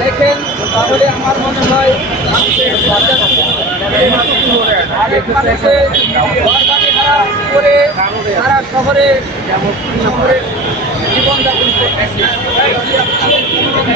দেখেন তাহলে আমার মনে হয় অনেক মানুষে করে সারা শহরে শহরে জীবনযাপন করতেছে।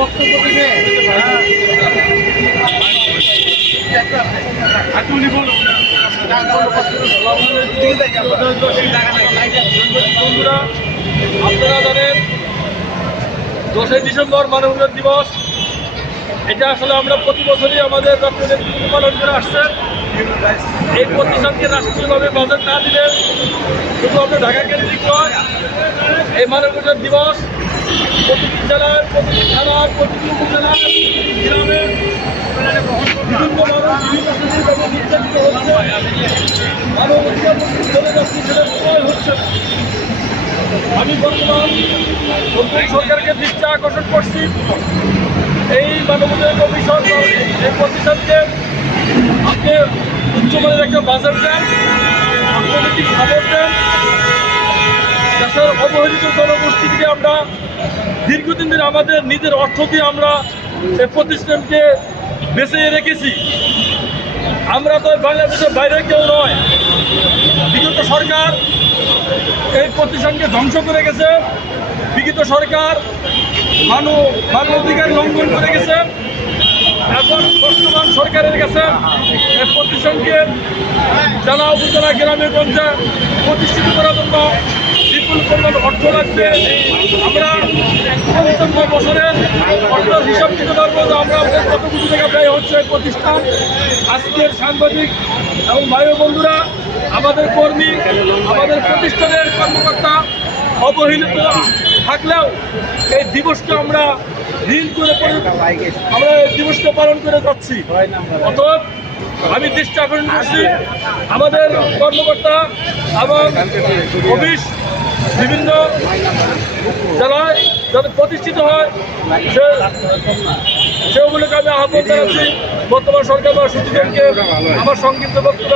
বক্তব্য দিবে? বন্ধুরা দশই ডিসেম্বর মানবাধিকার দিবস। এটা আসলে আমরা প্রতি বছরই আমাদের পালন করে আসছে। এই প্রতিষ্ঠানকে রাষ্ট্রীয়ভাবে বাজেট না দিলে শুধু আমরা ঢাকা কেন্দ্রিক নয়, এই মানবাধিকার দিবস প্রতিটি জেলায় প্রতিটি থানায় প্রতিটি উপজেলায় গ্রামে বিভিন্ন মানুষ বিভিন্ন হচ্ছে। আমি বর্তমান নতুন সরকারকে দৃষ্টি আকর্ষণ করছি এই মানবাধিকার কমিশন, এই প্রতিষ্ঠানকে আপনি উচ্চমানের একটা বাজার দেন, অর্থনৈতিক খবর দেন। দেশের অবহেলিত জনগোষ্ঠীকে আমরা দীর্ঘদিন ধরে আমাদের নিজের অর্থ দিয়ে আমরা এই প্রতিষ্ঠানকে বেঁচে রেখেছি। আমরা তো বাংলাদেশের বাইরে কেউ নয়। বিগত সরকার এই প্রতিষ্ঠানকে ধ্বংস করে গেছে। বিগত সরকার মানব মানবাধিকার লঙ্ঘন করে গেছে। এখন বর্তমান সরকারের কাছে প্রতিষ্ঠানকে জেলা, উপজেলা, গ্রামে, গঞ্জে প্রতিষ্ঠিত করার জন্য বিপুল পরিমাণ অর্থ লাগবে। আমরা পঞ্চান্ন বছরের অর্থের হিসাব দিতে পারব যে আমরা কত কোটি টাকা ব্যয় হচ্ছে প্রতিষ্ঠান। আজকের সাংবাদিক এবং ভাই বন্ধুরা, আমাদের কর্মী, আমাদের প্রতিষ্ঠানের কর্মকর্তা অবহেলিত থাকলেও এই দিবসকে আমরা ঋণ করে আমরা এই দিবসকে পালন করে যাচ্ছি। অতএব আমি দৃষ্টি আকর্ষণ করছি। আমাদের কর্মকর্তা এবং অফিস, বিভিন্ন জেলায় যাতে প্রতিষ্ঠিত হয়, সে সেগুলোকে আমি আহ্বান জানাচ্ছি। বর্তমান সরকার বা সুযোগকে আমার সংক্ষিপ্ত বক্তব্য